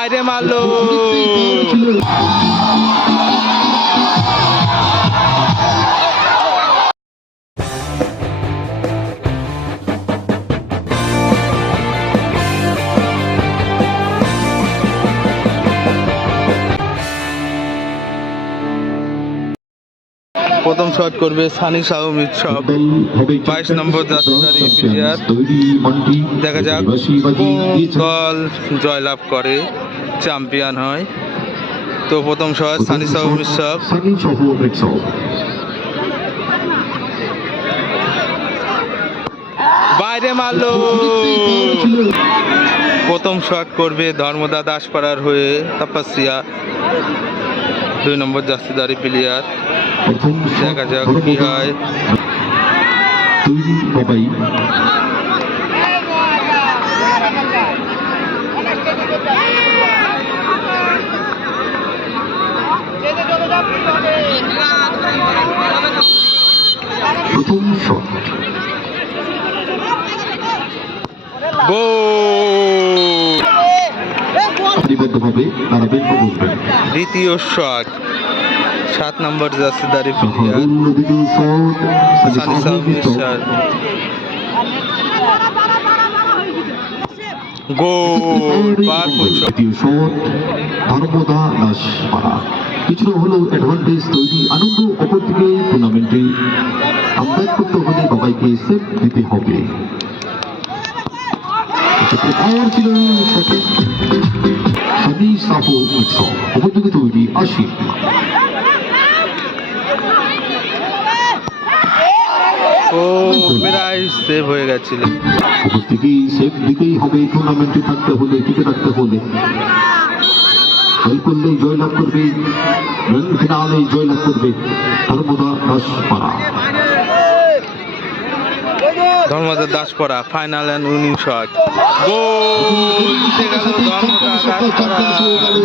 বাইরে মারলো প্রথম শট করবে সানি সাহু মিৎসব বাইশ নম্বর প্লেয়ার দেখা যাক দল জয়লাভ করে। চ্যাম্পিয়ন হয়। তো প্রথম শট সানি সাহু সাহু। বাইরে মারলো। প্রথম শট করবে ধর্মদা দাসপাড়ার হয়ে তপস্যা। দুই নম্বর জাস্তিদারি প্লেয়ার দেখা যাক কি হয়। বাবাই। প্রথম শট সারিবদ্ধভাবে দাঁড়াবেন বসবেন দ্বিতীয় শট সাত নম্বর মিৎসব মিৎসব গোল শট দ্বিতীয় শট ধর্মদা দাসপাড়া কিছুটা হলেও অ্যাডভান্টেজ তৈরি আনন্দ অপরদিকে টুর্নামেন্টে আমদানি করতে হলে বাবাইকে সেট দিতে হবে। ছিল সানি সাহু উৎসব অপরদিকে তৈরি আশি। ও প্রায় সেভ হয়ে গেছিল। দিতেই হবে টুর্নামেন্টে থাকতে হলে টিকে থাকতে হলে। করলেই জয়লাভ করবে গ্র্যান্ড ফিনালে জয়লাভ করবে Dharmada Daspara. Dharmada Daspara final and winning shot goal! Daspara.